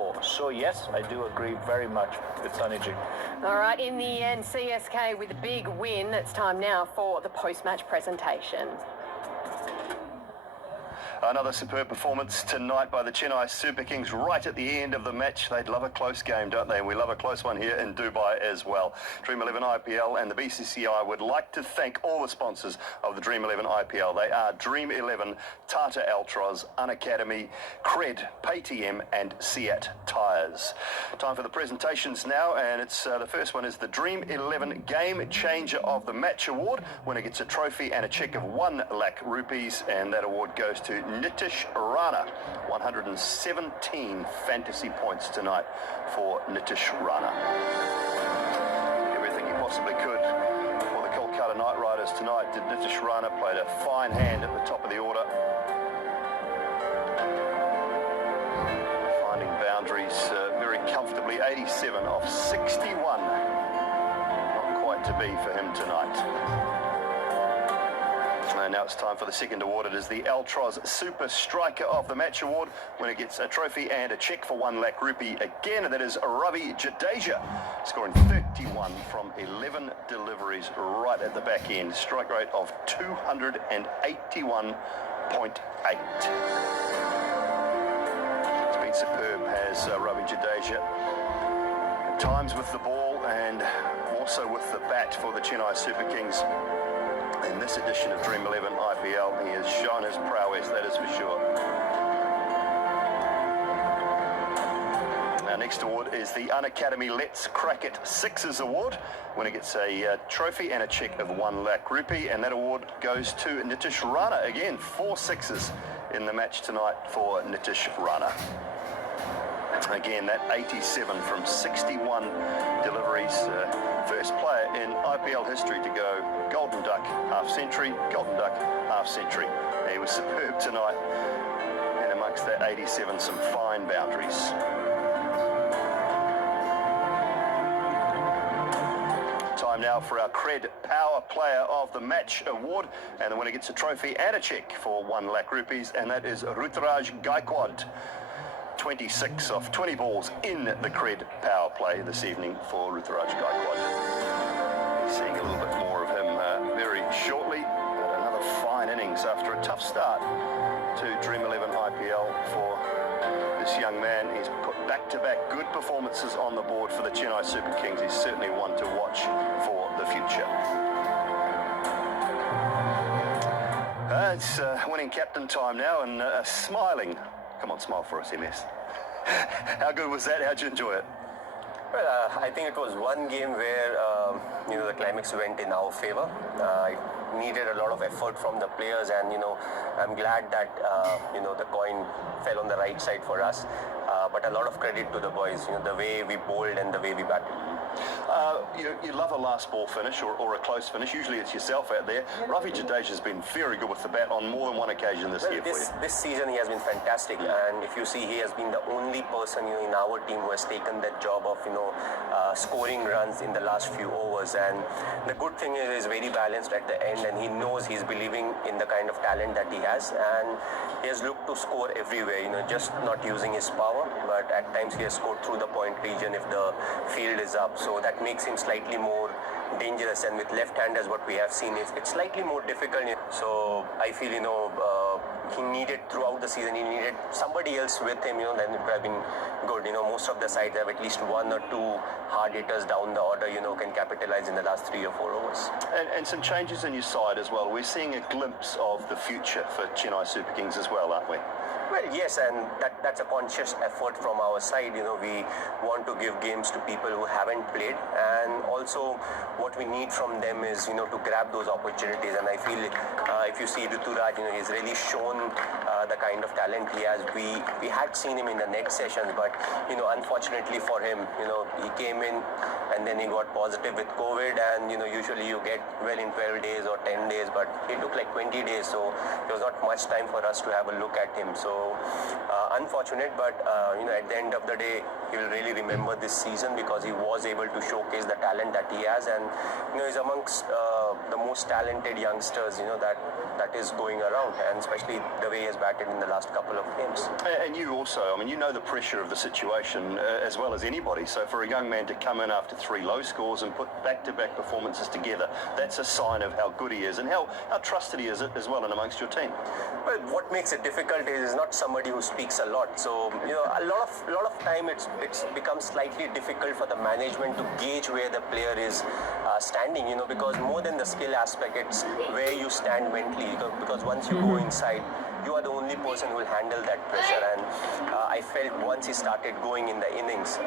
So yes, I do agree very much with Saniji. All right, in the end, CSK with a big win. It's time now for the post-match presentation. Another superb performance tonight by the Chennai Super Kings right at the end of the match. They'd love a close game, don't they? And we love a close one here in Dubai as well. Dream 11 IPL and the BCCI would like to thank all the sponsors of the Dream 11 IPL. They are Dream 11, Tata Altros, Unacademy, Cred, Paytm and Seat Tyres. Time for the presentations now, and it's the first one is the Dream 11 Game Changer of the Match Award. Winner gets a trophy and a cheque of 1 lakh rupees, and that award goes to Nitish Rana. 117 fantasy points tonight for Nitish Rana. Everything he possibly could for the Kolkata Knight Riders tonight. Did Nitish Rana played a fine hand at the top of the order. Finding boundaries very comfortably. 87 off 61. Not quite to be for him tonight. And now it's time for the second award. It is the Altros Super Striker of the Match Award. Winner gets a trophy and a cheque for 1 lakh rupee again. That is Ravi Jadeja, scoring 31 from 11 deliveries right at the back end. Strike rate of 281.8. It's been superb, has Ravi Jadeja. At times with the ball and also with the bat for the Chennai Super Kings. In this edition of Dream 11 IPL, he has shown his prowess, that is for sure. Our next award is the Unacademy Let's Crack It Sixes Award. Winner gets a trophy and a cheque of 1 lakh rupee, and that award goes to Nitish Rana. Again, 4 sixes in the match tonight for Nitish Rana. Again, that 87 from 61 deliveries. First player in IPL history to go Golden Duck, half century, Golden Duck, half century. He was superb tonight, and amongst that 87, some fine boundaries. Time now for our Cred Power Player of the Match Award, and the winner gets a trophy and a cheque for 1 lakh rupees, and that is Ruturaj Gaikwad. 26 off 20 balls in the Cred Power Play this evening for Ruturaj Gaikwad. Seeing a little bit more of him very shortly. But another fine innings after a tough start to Dream 11 IPL for this young man. He's put back-to-back good performances on the board for the Chennai Super Kings. He's certainly one to watch for the future. It's winning captain time now, and smiling. Come on, smile for us, MS. How good was that? How'd you enjoy it? Well, I think it was one game where the climax went in our favor. It needed a lot of effort from the players, and I'm glad that the coin fell on the right side for us. But a lot of credit to the boys. The way we bowled and the way we batted. You love a last ball finish or a close finish. Usually it's yourself out there. Ravi Jadeja has been very good with the bat on more than one occasion this year for you. This season he has been fantastic, and if you see, he has been the only person in our team who has taken that job of scoring runs in the last few overs. And the good thing is he's very balanced at the end, and he knows he's believing in the kind of talent that he has, and he has looked to score everywhere. Just not using his power, but at times he has scored through the point region if the field is up. So that makes him slightly more dangerous, and with left hand, as what we have seen, it's slightly more difficult. So I feel he needed throughout the season, he needed somebody else with him, then it would have been good. Most of the sides have at least 1 or 2 hard hitters down the order, can capitalize in the last 3 or 4 overs. And some changes in your side as well. We're seeing a glimpse of the future for Chennai Super Kings as well, aren't we? Well, yes, and that's a conscious effort from our side. We want to give games to people who haven't played, and also what we need from them is, to grab those opportunities. And I feel if you see Ruturaj, he's really shown the kind of talent he has. We had seen him in the next sessions, but unfortunately for him, he came in and then he got positive with COVID, and usually you get well in 12 days or 10 days, but it took like 20 days, so there was not much time for us to have a look at him. So So unfortunate, but at the end of the day, he will really remember this season because he was able to showcase the talent that he has, and he's amongst the most talented youngsters that is going around, and especially the way he has batted in the last couple of games. And you also, you know the pressure of the situation as well as anybody. So for a young man to come in after 3 low scores and put back-to-back performances together, that's a sign of how good he is and how trusted he is as well in amongst your team. Well, what makes it difficult is he's not somebody who speaks a lot. So a lot of time it's becomes slightly difficult for the management to gauge where the player is standing. Because more than the skill aspect, it's where you stand mentally. Because once you go inside, you are the only person who will handle that pressure. And I felt once he started going in the innings,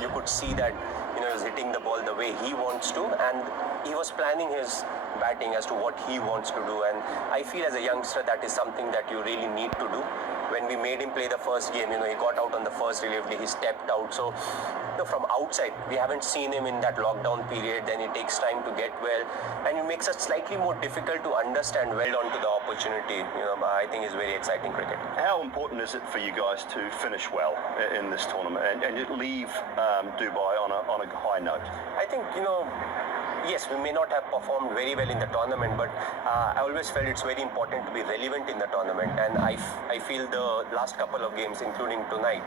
you could see that he was hitting the ball the way he wants to, and he was planning his batting as to what he wants to do. And I feel as a youngster that is something that you really need to do. When we made him play the first game, he got out on the first relief, he stepped out. So from outside, we haven't seen him in that lockdown period. Then it takes time to get well, and it makes it slightly more difficult to understand well onto the opportunity. I think it's very exciting cricket. How important is it for you guys to finish well in this tournament and leave Dubai on a high note? I think, yes, we may not have performed very well in the tournament, but I always felt it's very important to be relevant in the tournament. And I feel the last couple of games, including tonight,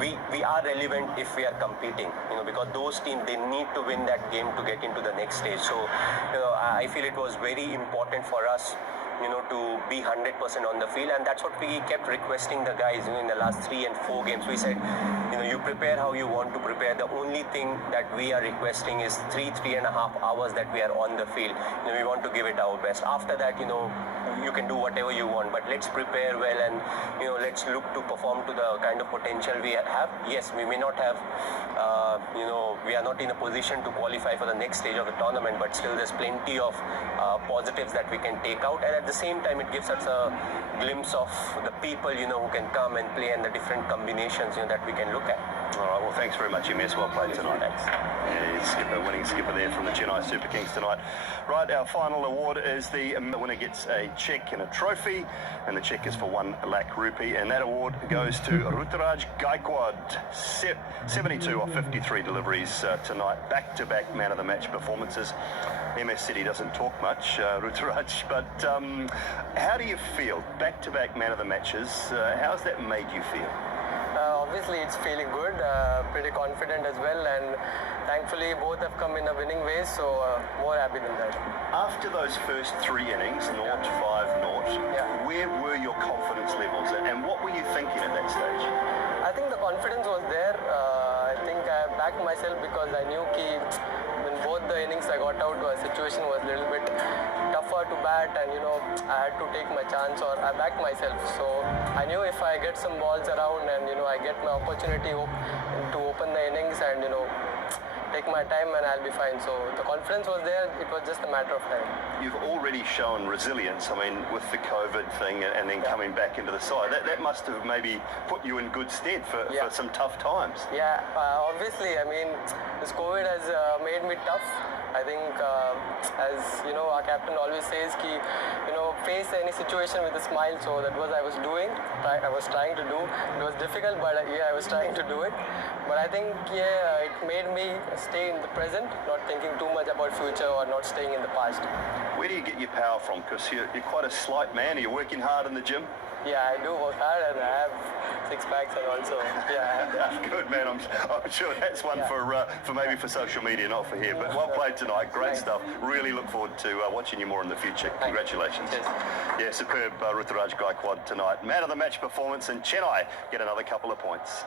we are relevant if we are competing, because those teams, they need to win that game to get into the next stage. So, I feel it was very important for us to be 100% on the field, and that's what we kept requesting the guys in the last 3 and 4 games. We said, you prepare how you want to prepare. The only thing that we are requesting is 3.5 hours that we are on the field. We want to give it our best. After that, you can do whatever you want, but let's prepare well, and let's look to perform to the kind of potential we have. Yes, we may not have, we are not in a position to qualify for the next stage of the tournament, but still there's plenty of positives that we can take out, and at the same time it gives us a glimpse of the people who can come and play, and the different combinations that we can look at. All right, well, thanks very much, MS. Well played tonight. Thanks. Yeah, winning skipper there from the Chennai Super Kings tonight. Right, our final award is the winner gets a cheque and a trophy, and the cheque is for 1 lakh rupee, and that award goes to Ruturaj Gaikwad. 72 of 53 deliveries tonight, back-to-back man of the match performances. MS said he doesn't talk much, Ruturaj, but how do you feel? Back-to-back man of the matches, how's that made you feel? Obviously it's feeling good, pretty confident as well, and thankfully both have come in a winning way, so more happy than that. After those first 3 innings, 0-5-0, where were your confidence levels and what were you thinking at that stage? I think the confidence was there. I think I backed myself because I knew in both the innings I got out, the situation was a little bit tougher to bat, and I had to take my chance, or I backed myself. So I knew if I get some balls around and I get my opportunity to open the innings and take my time, and I'll be fine. So the confidence was there. It was just a matter of time. You've already shown resilience, with the COVID thing and then coming back into the side. That must have maybe put you in good stead for some tough times. Yeah, obviously, this COVID has made me tough. I think, as our captain always says, face any situation with a smile. So that was I was doing. I was trying to do. It was difficult, but I was trying to do it. But I think, it made me stay in the present, not thinking too much about future or not staying in the past. Where do you get your power from? Because you're quite a slight man. Are you working hard in the gym? Yeah, I do work hard, and I have 6 packs, and also, Good man. I'm sure that's one for maybe for social media, not for here. But well played tonight. Great stuff. Really look forward to watching you more in the future. Congratulations. Yes. Yeah, superb Ruturaj Gaikwad tonight. Man of the match performance, and Chennai get another couple of points.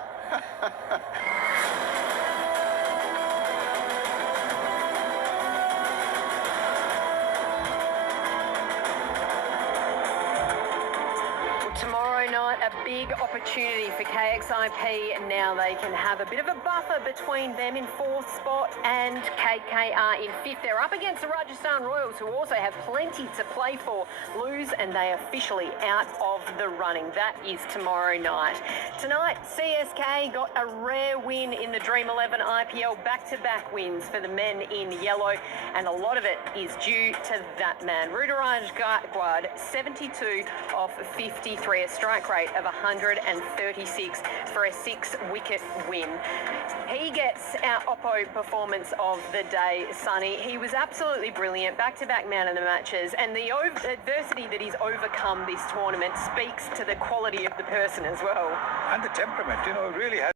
Tomorrow night, a big opportunity for KXIP. Now they can have a bit of a buffer between them in 4th spot and KKR in 5th. They're up against the Rajasthan Royals, who also have plenty to play for. Lose and they officially out of the running. That is tomorrow night. Tonight, CSK got a rare win in the Dream 11 IPL. Back-to-back wins for the men in yellow, and a lot of it is due to that man, Ruturaj Gaikwad, 72 off 53, a strike rate of 136 for a 6-wicket win. He gets our Oppo performance of the day, Sonny. He was absolutely brilliant, back-to-back man of the matches, and the adversity that he's overcome this tournament speaks to the quality of the person as well. And the temperament, really has.